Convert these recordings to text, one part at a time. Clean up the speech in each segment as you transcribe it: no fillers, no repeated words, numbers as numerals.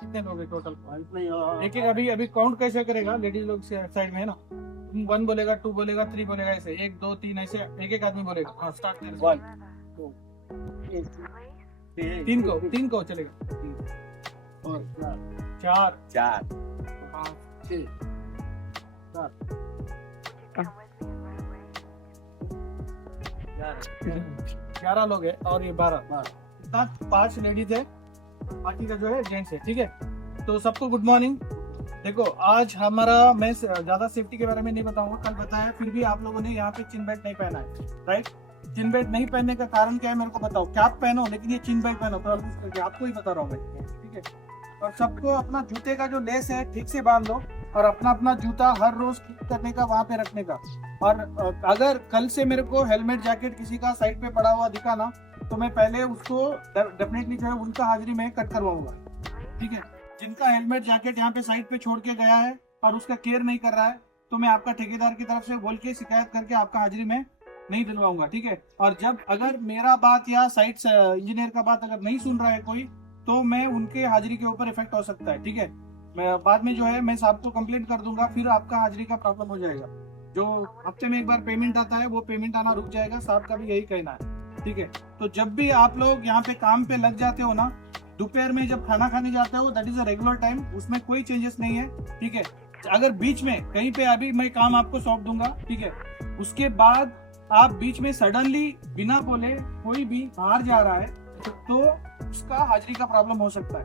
कितने लोग हैं टोटल? एक एक अभी अभी काउंट कैसे करेगा? लेडीज लोग से साइड में है ना, 1 बोलेगा, 2 बोलेगा, 3 बोलेगा, ऐसे 1 2 3 ऐसे एक एक आदमी बोलेगा। हाँ स्टार्ट कर। 1 2 तीन को चलेगा। 4 4 5 6 7 11 लोग हैं और ये 12 5 लेडीज है, बाकी का जो है जेंट्स है। ठीक है, तो सबको गुड मॉर्निंग। देखो आज हमारा, मैं ज्यादा सेफ्टी के बारे में नहीं बताऊंगा, कल बताया, फिर भी आप लोगों ने यहाँ पे चिन बेल्ट नहीं पहना है, राइट? चिन बेल्ट नहीं पहनने का कारण क्या है मेरे को बताओ। कैप पहनो लेकिन ये चिन बेल्ट पहनो, तो आपको ही बता रहा हूँ मैं, ठीक है? और सबको अपना जूते का जो लेस है ठीक से बांध लो, और अपना अपना जूता हर रोज ठीक करने का, वहां पे रखने का। और अगर कल से मेरे को हेलमेट जैकेट किसी का साइड पे पड़ा हुआ दिखा ना, तो मैं पहले उसको डेफिनेटली जो है उनका हाजिरी में कट करवाऊंगा, ठीक है? जिनका हेलमेट जैकेट यहाँ पे साइड पे छोड़ के गया है और उसका केयर नहीं कर रहा है, तो मैं आपका ठेकेदार की तरफ से बोल के शिकायत करके आपका हाजिरी में नहीं दिलवाऊंगा, ठीक है? और जब अगर मेरा बात या साइट इंजीनियर का बात अगर नहीं सुन रहा है कोई, तो मैं उनके हाजिरी के ऊपर इफेक्ट हो सकता है, ठीक है? मैं बाद में जो है मैं साहब को कंप्लेंट कर दूंगा, फिर आपका हाजिरी का प्रॉब्लम हो जाएगा। जो हफ्ते में एक बार पेमेंट आता है वो पेमेंट आना रुक जाएगा, साहब का भी यही कहना है, ठीक है? तो जब भी आप लोग यहाँ पे काम पे लग जाते हो ना, दोपहर में जब खाना खाने जाते हो, that is a regular time, उसमें कोई चेंजेस नहीं है, ठीक है? अगर बीच में कहीं पे अभी मैं काम आपको सौंप दूंगा, ठीक है, उसके बाद आप बीच में सडनली बिना बोले कोई भी बाहर जा रहा है, तो उसका हाजिरी का प्रॉब्लम हो सकता है,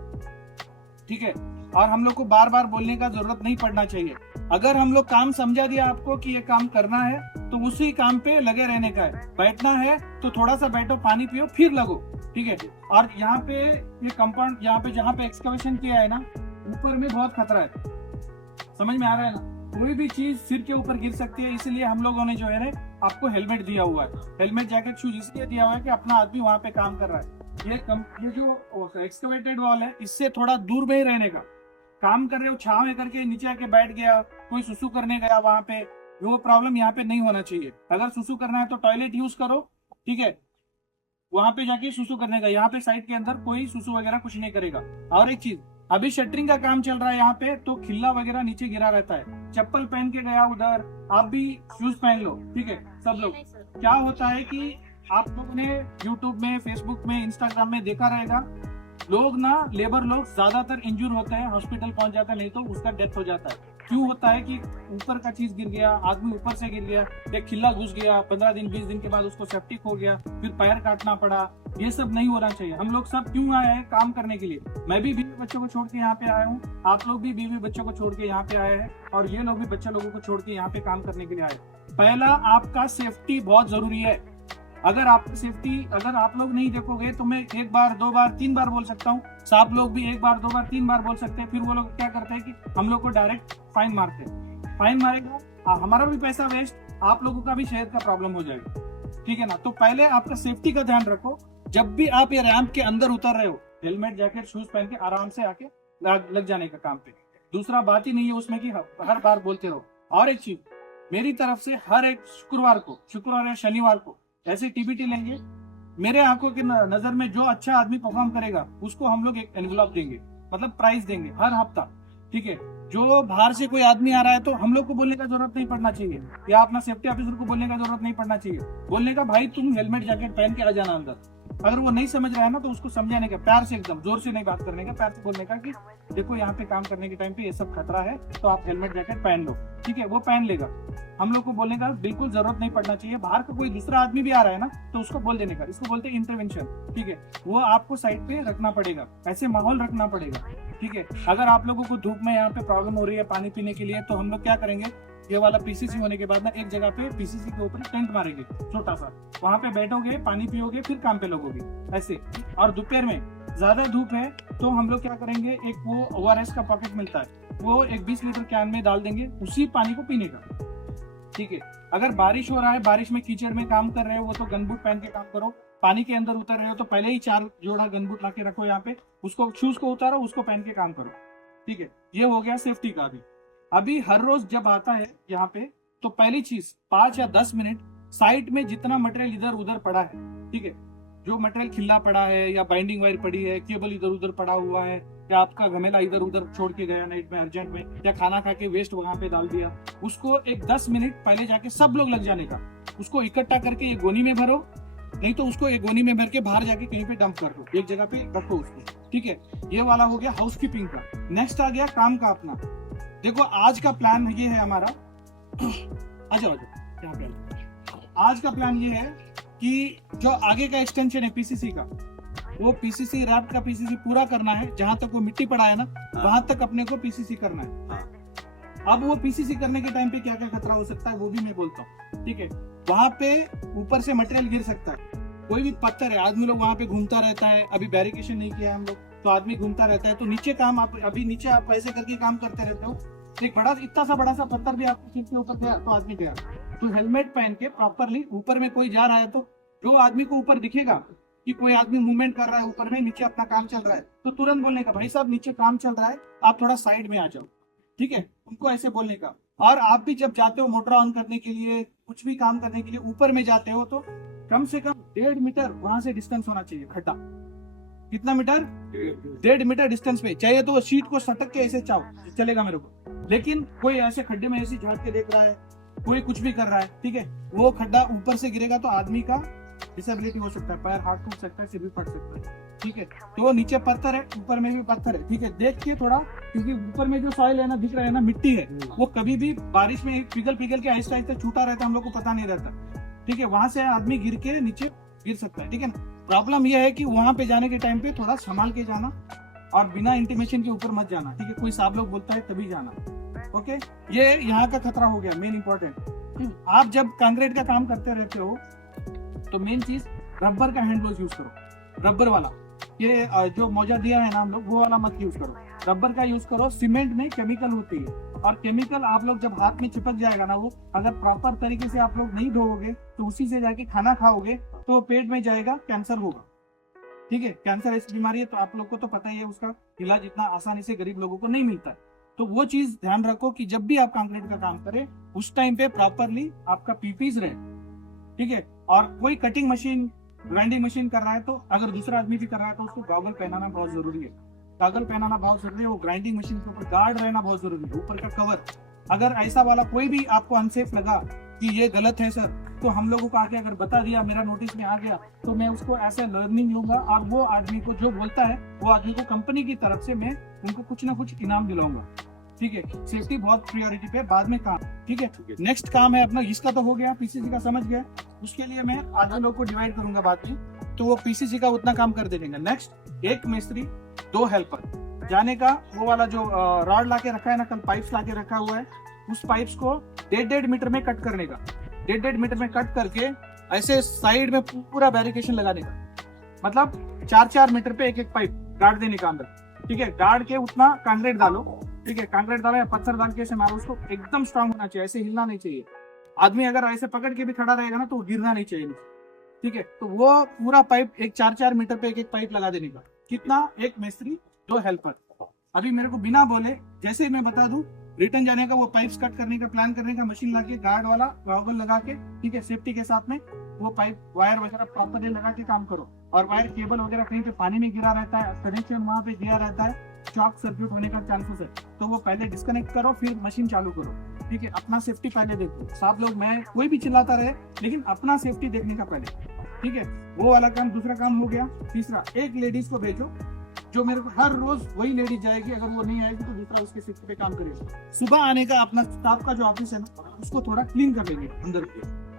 ठीक है? और हम लोग को बार बार बोलने का जरूरत नहीं पड़ना चाहिए। अगर हम लोग काम समझा दिया आपको कि ये काम करना है, तो उसी काम पे लगे रहने का है। बैठना है तो थोड़ा सा बैठो, पानी पियो, फिर लगो, ठीक है? और यहाँ पे ये कंपाउंड, यहाँ पे जहाँ पे एक्सकवेशन किया है ना, ऊपर में बहुत खतरा है, समझ में आ रहा है ना? कोई भी चीज सिर के ऊपर गिर सकती है, इसलिए हम लोगों ने जो है ना आपको हेलमेट दिया हुआ है। हेलमेट जैकेट शूज इसलिए दिया हुआ है कि अपना आदमी वहां पे काम कर रहा है। ये जो एक्सकवेटेड वॉल है, इससे थोड़ा दूर में ही रहने का। काम कर रहे हो छाव में करके नीचे आके बैठ गया, कोई सुसु करने गया वहां पे, वो प्रॉब्लम यहाँ पे नहीं होना चाहिए। अगर सुसु करना है तो टॉयलेट यूज करो, ठीक है? वहां पे जाके सुसु करने का, यहाँ पे साइड के अंदर कोई सुसु वगैरह कुछ नहीं करेगा। और एक चीज, अभी शटरिंग का काम चल रहा है यहाँ पे, तो खिल्ला वगैरह नीचे गिरा रहता है। चप्पल पहन के गया उधर, आप भी शूज पहन लो, ठीक है? सब लोग, क्या होता है कि आप लोगों ने यूट्यूब में, फेसबुक में, इंस्टाग्राम में देखा रहेगा, लोग ना, लेबर लोग ज्यादातर इंजूर होते हैं, हॉस्पिटल पहुंच जाते हैं, नहीं तो उसका डेथ हो जाता है। क्यों होता है कि ऊपर का चीज गिर गया, आदमी ऊपर से गिर गया, एक खिल्ला घुस गया, 15 दिन 20 दिन के बाद उसको सेप्टिक हो गया, फिर पैर काटना पड़ा। ये सब नहीं होना चाहिए। हम लोग सब क्यों आए हैं? काम करने के लिए। मैं भी बीवी बच्चों को छोड़ के यहाँ पे आया हूँ, आप लोग भी बीवी बच्चों को छोड़ के यहाँ पे आए हैं, और ये लोग भी बच्चे लोगों को छोड़ के यहाँ पे काम करने के लिए आए। पहला, आपका सेफ्टी बहुत जरूरी है। अगर आपकी सेफ्टी अगर आप लोग नहीं देखोगे, तो मैं 1 बार 2 बार 3 बार बोल सकता हूँ, साहब लोग भी 1 बार 2 बार 3 बार बोल सकते हैं, फिर वो लोग क्या करते हैं कि हम लोग को डायरेक्ट फाइन मारते हैं। फाइन मारेगा, हमारा भी पैसा वेस्ट, आप लोगों का भी शहर का प्रॉब्लम हो जाएगा, ठीक है ना? तो पहले आपका सेफ्टी का ध्यान रखो। जब भी आप ये रैंप के अंदर उतर रहे हो, हेलमेट जैकेट शूज पहन के आराम से आके लग जाने का काम पे। दूसरा बात ही नहीं है उसमें कि हर बार बोलते रहो। और एक चीज, मेरी तरफ से हर एक शुक्रवार या शनिवार को ऐसे टीबीटी लेंगे। मेरे आंखों की नजर में जो अच्छा आदमी परफॉर्म करेगा, उसको हम लोग एक एनवलप देंगे, मतलब प्राइस देंगे हर हफ्ता, ठीक है? जो बाहर से कोई आदमी आ रहा है, तो हम लोग को बोलने का जरूरत नहीं पड़ना चाहिए, या अपना सेफ्टी ऑफिसर को बोलने का जरूरत नहीं पड़ना चाहिए। बोलने का, भाई तुम हेलमेट जैकेट पहन के आ जाना अंदर। अगर वो नहीं समझ रहा है ना, तो उसको समझाने का, प्यार से, एकदम जोर से नहीं बात करने का, प्यार से बोलने का कि देखो यहाँ पे काम करने के टाइम पे ये सब खतरा है, तो आप हेलमेट जैकेट पहन लो, ठीक है? वो पहन लेगा। हम लोग को बोलने का बिल्कुल जरूरत नहीं पड़ना चाहिए। बाहर का कोई दूसरा आदमी भी आ रहा है ना, तो उसको बोल देने का, इसको बोलते हैं इंटरवेंशन, ठीक है? वो आपको साइड पे रखना पड़ेगा, ऐसे माहौल रखना पड़ेगा, ठीक है? अगर आप लोगों को धूप में यहाँ पे प्रॉब्लम हो रही है पानी पीने के लिए, तो हम लोग क्या करेंगे, ये वाला पीसीसी होने के बाद ना, एक जगह पे पीसीसी के ऊपर टेंट मारेंगे छोटा सा, वहां पे बैठोगे, पानी पियोगे, फिर काम पे लगोगे, ऐसे। और दोपहर में ज्यादा धूप है, तो हम लोग क्या करेंगे, एक वो ORS का पॉकेट मिलता है, वो एक 20 लीटर कैन में डाल देंगे, उसी पानी को पीने का, ठीक है? अगर बारिश हो रहा है, बारिश में कीचड़ में काम कर रहे हो, वो तो गनबूट पहन के काम करो। पानी के अंदर उतर रहे हो, तो पहले ही 4 जोड़ा गनबूट ला के रखो यहाँ पे, उसको शूज को उतारो, उसको पहन के काम करो, ठीक है? ये हो गया सेफ्टी का। अभी हर रोज जब आता है यहाँ पे, तो पहली चीज 5 या 10 मिनट साइड में जितना मटेरियल इधर उधर पड़ा है, ठीक है, जो मटेरियल खिल्ला पड़ा है या बाइंडिंग वायर पड़ी है, केबल इधर उधर पड़ा हुआ है, या आपका घमेला इधर उधर छोड़ के गया नाइट में अर्जेंट में, या खाना खा के वेस्ट वहां पे डाल दिया, उसको एक 10 मिनट पहले जाके सब लोग लग जाने का, उसको इकट्ठा करके एक गोनी में भरो, नहीं तो उसको एक गोनी में भर के बाहर जाके कहीं पे डंप कर दो, एक जगह पे रखो उसको, ठीक है। ये वाला हो गया हाउसकीपिंग का। नेक्स्ट आ गया काम का अपना। देखो आज का प्लान ये है हमारा, आ जाओ यहाँ पे। आज का प्लान ये है कि जो आगे का एक्सटेंशन है पीसीसी का, वो पीसीसी रैप्ट का पीसीसी पूरा करना है। जहां तक वो मिट्टी पड़ा है ना, वहां तक अपने को पीसीसी करना है। अब वो पीसीसी करने के टाइम पे क्या क्या खतरा हो सकता है वो भी मैं बोलता हूँ, ठीक है। वहां पे ऊपर से मटेरियल गिर सकता है, कोई भी पत्थर है, आदमी लोग वहां पे घूमता रहता है, अभी बैरिकेशन नहीं किया है हम लोग, तो आदमी घूमता रहता है, तो नीचे काम आप अभी नीचे आप ऐसे करके काम करते रहते हो, एक बड़ा इतना बड़ा सा पत्थर भी आपके सीट के ऊपर गया तो आदमी गया। तो हेलमेट पहन के प्रॉपरली, ऊपर में कोई जा रहा है तो जो आदमी को ऊपर दिखेगा कि कोई आदमी मूवमेंट कर रहा है ऊपर में, नीचे अपना काम चल रहा है, तो तुरंत बोलने का भाई साहब नीचे काम चल रहा है, आप थोड़ा साइड में आ जाओ, ठीक है, उनको ऐसे बोलने का। और आप भी जब जाते हो मोटर ऑन करने के लिए, कुछ भी काम करने के लिए ऊपर में जाते हो, तो कम से कम 1.5 मीटर वहां से डिस्टेंस होना चाहिए खड्डा। कितना मीटर? 1.5 मीटर डिस्टेंस पे चाहिए। तो वो सीट को सटक के ऐसे चाहो चलेगा मेरे को, लेकिन कोई ऐसे खड्डे में ऐसे झांक के देख रहा है, कोई कुछ भी कर रहा है, ठीक है, वो खड्डा ऊपर से गिरेगा तो आदमी का डिसेबिलिटी हो सकता है, पैर हाथ टूट सकता है, सिर भी फट सकता है, ठीक है। तो नीचे पत्थर है, ऊपर में भी पत्थर है, ठीक है, देख के थोड़ा, क्योंकि ऊपर में जो सॉइल है ना, दिख रहा है ना, मिट्टी है, वो कभी भी बारिश में पिघल पिघल के आहिस्ता आहिस्ता छूटा रहता है, हम लोग को पता नहीं रहता, ठीक है। वहां से आदमी गिर के नीचे गिर सकता है, ठीक है ना। प्रॉब्लम यह है कि वहां पे जाने के टाइम पे थोड़ा संभाल के जाना और बिना इंटीमेशन के ऊपर मत जाना, ठीक है। कोई साहब लोग बोलता है तभी जाना, ओके। ये यहाँ का खतरा हो गया मेन इंपॉर्टेंट। आप जब कंक्रीट का काम करते रहते हो तो मेन चीज रबर का हैंड ग्लोव यूज करो, रबर वाला। ये जो मोजा दिया है ना हम लोग, वो वाला मत यूज करो, रबर का यूज करो। सीमेंट में केमिकल होती है, और केमिकल आप लोग जब हाथ में चिपक जाएगा ना, वो अगर प्रॉपर तरीके से आप लोग नहीं धोओगे तो उसी से जाके खाना खाओगे तो पेट में जाएगा, कैंसर होगा, ठीक है। कैंसर ऐसी बीमारी है, तो आप लोग को तो पता ही है, उसका इलाज इतना आसानी से गरीब लोगों को नहीं मिलता है। तो वो चीज ध्यान रखो कि जब भी आप कंक्रीट का काम करें उस टाइम पे प्रॉपरली आपका पीपीज रहे, ठीक है। और कोई कटिंग मशीन, ग्राइंडिंग मशीन कर रहा है, तो अगर दूसरा आदमी भी कर रहा है तो उसको गॉगल पहनाना बहुत जरूरी है, गॉगल पहनाना बहुत जरूरी है। वो ग्राइंडिंग मशीन के ऊपर गार्ड रहना बहुत जरूरी है, ऊपर का कवर। अगर ऐसा वाला कोई भी आपको अनसेफ लगा कि ये गलत है सर, तो हम लोगों को आके अगर बता दिया, मेरा नोटिस में आ गया, तो मैं उसको ऐसे लर्निंग लूंगा, और वो आदमी को जो बोलता है वो आदमी को कंपनी की तरफ से मैं उनको कुछ ना कुछ इनाम दिलाऊंगा, ठीक है। सेफ्टी बहुत प्रायोरिटी पे, बाद में काम, ठीक है। नेक्स्ट काम है अपना, इसका तो हो गया, पीसीसी का समझ गया, उसके लिए मैं आधे लोग को डिवाइड करूंगा बाद में, तो वो पीसीसी का उतना काम कर देंगे। नेक्स्ट, एक मिस्त्री, 2 हेल्पर जाने का। वो वाला जो रॉड लाके रखा है ना, कल पाइप्स लाके रखा हुआ है, उस पाइप्स को 1.5 मीटर में कट करने का, 1.5 मीटर में कट करके ऐसे साइड में पूरा बैरिकेशन लगाने का, मतलब 4-4 मीटर पे एक पाइप गाड़ देने का अंदर, ठीक है। गाड़ के उतना कंक्रीट डालो, ठीक है, कंक्रीट डालो या पत्थर डाल के ऐसे मारो, उसको एकदम स्ट्रांग होना चाहिए, ऐसे हिलना नहीं चाहिए। आदमी अगर ऐसे पकड़ के भी खड़ा रहेगा ना तो गिरना नहीं चाहिए, ठीक है। तो वो पूरा पाइप एक 4-4 मीटर पे एक पाइप लगा देने का। कितना? एक मिस्त्री, 2 हेल्पर। अभी मेरे को बिना बोले जैसे ही मैं बता दूं, रिटर्न जाने का, वो पाइप्स कट करने का, प्लान करने का, मशीन लाके गार्ड वाला गॉगल लगा के, ठीक है, सेफ्टी के साथ में वो पाइप वायर वगैरह प्रॉपरली लगा के काम करो। और वायर केबल वगैरह कहीं पे पानी में गिरा रहता है, कनेक्शन वहां पे दिया रहता है, शॉर्ट सर्किट होने का चांसेस है, तो वो पहले डिस्कनेक्ट करो, फिर मशीन चालू करो, ठीक है। अपना सेफ्टी पहले देखो। साहब लोग, मैं कोई भी चिल्लाता रहे, लेकिन अपना सेफ्टी देखने का पहले, ठीक है। वो वाला काम, दूसरा काम हो गया। तीसरा, एक लेडीज को भेजो जो मेरे को हर रोज वही लेडीज जाएगी, अगर वो नहीं आएगी तो दूसरा उसके शिफ्ट पे काम करेगा। सुबह आने का अपना स्टाफ का जो ऑफिस है ना, उसको थोड़ा क्लीन कर लेंगे, अंदर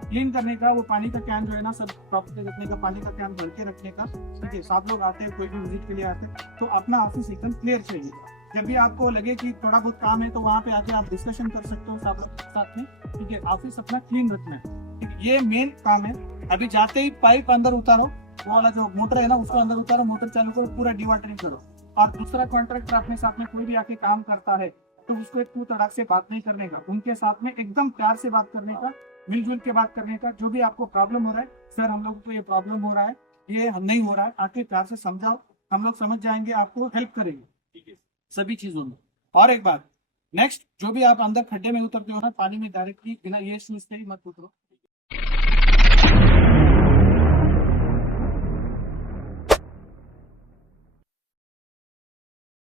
क्लीन करने का। वो पानी का कैन जो है ना, सब प्रॉपर रखने का, पानी का कैन भर के रखने का, ठीक है। साथ लोग आते हैं, कोई भी विजिट के लिए आते हैं, तो अपना ऑफिस एकदम क्लियर चाहिए। जब भी आपको लगे कि थोड़ा बहुत काम है, तो वहाँ पे आके आप डिस्कशन कर सकते हो साथ में, ठीक है। ऑफिस अपना क्लीन रखना है, ठीक है, ये मेन काम है। अभी जाते ही पाइप अंदर उतारो, वो वाला जो मोटर है ना, उसको अंदर उतारो, मोटर चालू करो, पूरा डिवाटरिंग करो। और दूसरा कॉन्ट्रैक्टर अपने साथ में कोई भी आके काम करता है तो उसको एक तड़ाक से बात नहीं करने का, उनके साथ में एकदम प्यार से बात करने का, मिलजुल के बात करने का। जो भी आपको प्रॉब्लम हो रहा है, सर हम लोग को ये प्रॉब्लम हो रहा है, ये हम नहीं हो रहा है, आके प्यार से समझाओ, हम लोग समझ जाएंगे, आपको हेल्प करेंगे, ठीक है, सभी चीजों में। और एक बात, नेक्स्ट, जो भी आप अंदर खड्डे में उतरते हो ना, पानी में डायरेक्टली बिना ये शूज के ही मत उतरो।